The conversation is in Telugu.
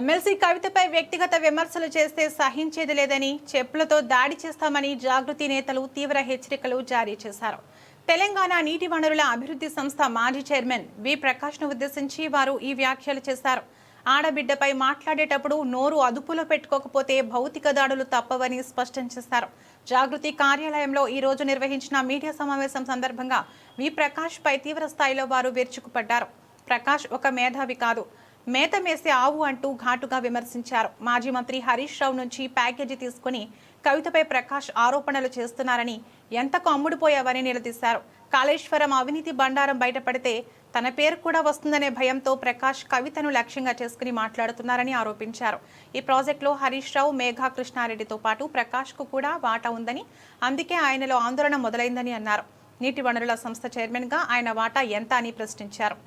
ఎమ్మెల్సీ కవితపై వ్యక్తిగత విమర్శలు చేస్తే సహించేది లేదని, చెప్పులతో దాడి చేస్తామని జాగృతి నేతలు తీవ్ర హెచ్చరికలు జారీ చేశారు. తెలంగాణ నీటి వనరుల అభివృద్ధి సంస్థ మాజీ చైర్మన్ వి ప్రకాష్ను ఉద్దేశించి వారు ఈ వ్యాఖ్యలు చేశారు. ఆడబిడ్డపై మాట్లాడేటప్పుడు నోరు అదుపులో పెట్టుకోకపోతే భౌతిక దాడులు తప్పవని స్పష్టం చేశారు. జాగృతి కార్యాలయంలో ఈ రోజు నిర్వహించిన మీడియా సమావేశం సందర్భంగా వి ప్రకాష్ పై తీవ్ర స్థాయిలో వారు విరుచుకుపడ్డారు. ప్రకాష్ ఒక మేధావి కాదు, మేత మేసే ఆవు అంటూ ఘాటుగా విమర్శించారు. మాజీ మంత్రి హరీష్ రావు నుంచి ప్యాకేజీ తీసుకుని కవితపై ప్రకాష్ ఆరోపణలు చేస్తున్నారని, ఎంతకు అమ్ముడుపోయావని నిలదీశారు. కాళేశ్వరం అవినీతి బండారం బయటపడితే తన పేరు కూడా వస్తుందనే భయంతో ప్రకాష్ కవితను లక్ష్యంగా చేసుకుని మాట్లాడుతున్నారని ఆరోపించారు. ఈ ప్రాజెక్టులో హరీష్ రావు, మేఘా కృష్ణారెడ్డితో పాటు ప్రకాష్కు కూడా వాటా ఉందని, అందుకే ఆయనలో ఆందోళన మొదలైందని అన్నారు. నీటి వనరుల సంస్థ చైర్మన్గా ఆయన వాటా ఎంత అని ప్రశ్నించారు.